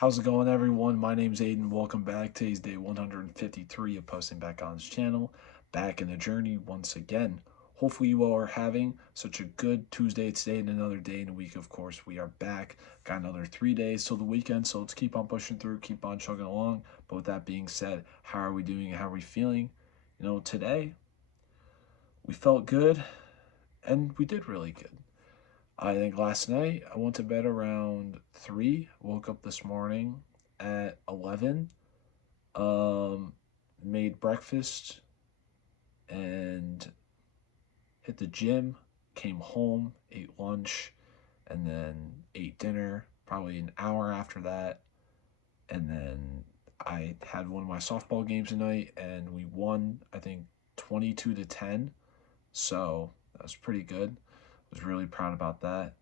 How's it going, everyone? My name's Aiden. Welcome back. Today's day 153 of posting back on this channel. Back in the journey once again. Hopefully, you all are having such a good Tuesday today and another day in the week. Of course, we are back. Got another 3 days till the weekend, so let's keep on pushing through, keep on chugging along. But with that being said, how are we doing? How are we feeling? Today we felt good and we did really good. I think last night I went to bed around 3, woke up this morning at 11, um, made breakfast and hit the gym, came home, ate lunch, and then ate dinner probably an hour after that. And then I had one of my softball games tonight and we won, I think, 22-10. So that was pretty good. I was really proud about that.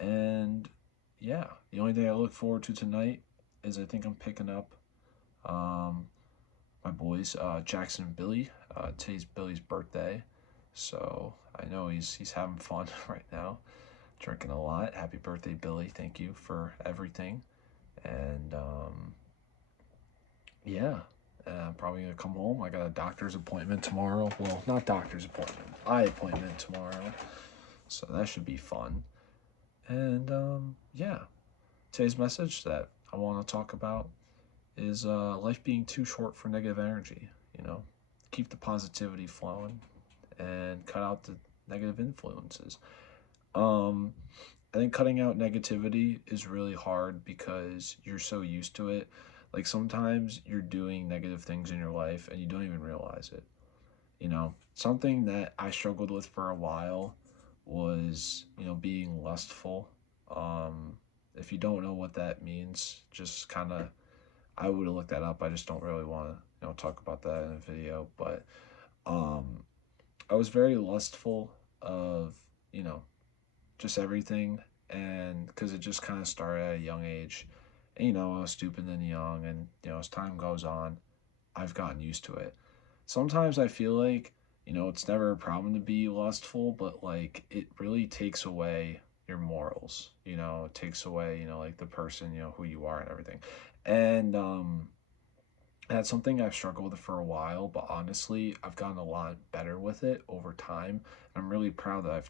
And yeah, the only thing I look forward to tonight is I think I'm picking up um, my boys, Jackson and Billy. Today's Billy's birthday, so I know he's having fun right now, drinking a lot. Happy birthday, Billy! Thank you for everything. And yeah, I'm probably gonna come home. I got a doctor's appointment tomorrow. Well, not doctor's appointment, eye appointment tomorrow. So that should be fun. And yeah, today's message that I want to talk about is life being too short for negative energy. Keep the positivity flowing and cut out the negative influences. Um, I think cutting out negativity is really hard because you're so used to it. Like sometimes you're doing negative things in your life and you don't even realize it. Something that I struggled with for a while was, being lustful. Um, if you don't know what that means, just kind of, I would have looked that up. I just don't really want to, talk about that in a video. But um, I was very lustful of, you know, just everything. And because it just kind of started at a young age. And, I was stupid and young. And, as time goes on, I've gotten used to it. Sometimes I feel like, it's never a problem to be lustful, but like it really takes away your morals, it takes away, like the person, who you are and everything. And that's something I've struggled with for a while, but honestly, I've gotten a lot better with it over time. And I'm really proud that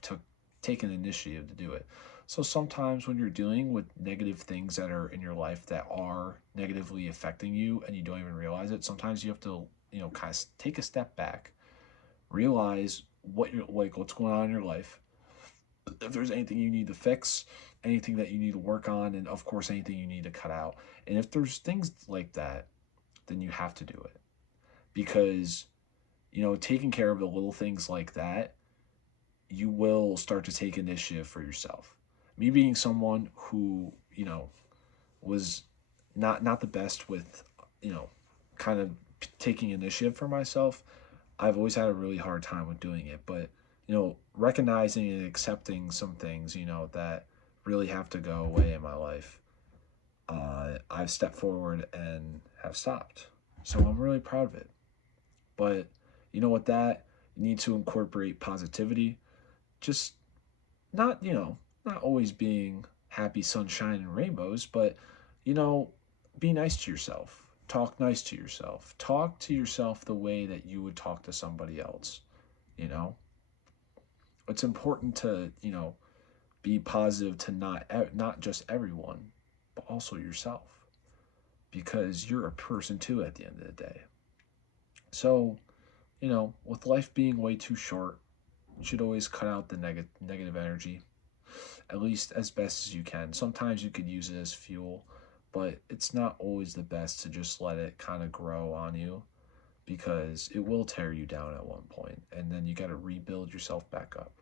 taken initiative to do it. So sometimes when you're dealing with negative things that are in your life that are negatively affecting you and you don't even realize it, sometimes you have to, kind of take a step back, realize what's going on in your life, if there's anything you need to fix, anything that you need to work on, and of course anything you need to cut out. And if there's things like that, then you have to do it because taking care of the little things like that, you will start to take initiative for yourself. Me being someone who was not the best with you know kind of taking initiative for myself, I've always had a really hard time with doing it. But recognizing and accepting some things that really have to go away in my life, I've stepped forward and have stopped. So I'm really proud of it. But with that, you need to incorporate positivity. Just not, not always being happy, sunshine, and rainbows, but, you know, be nice to yourself. Talk nice to yourself. Talk to yourself the way that you would talk to somebody else. You know, it's important to, be positive to not just everyone, but also yourself because you're a person too at the end of the day. So, with life being way too short, you should always cut out the negative energy, at least as best as you can. Sometimes you could use it as fuel, but it's not always the best to just let it kind of grow on you because it will tear you down at one point, and then you got to rebuild yourself back up.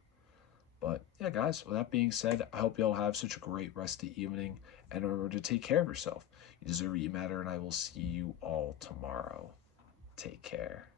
But yeah, guys, with that being said, I hope you all have such a great rest of the evening, and remember to take care of yourself. You deserve it, you matter, and I will see you all tomorrow. Take care.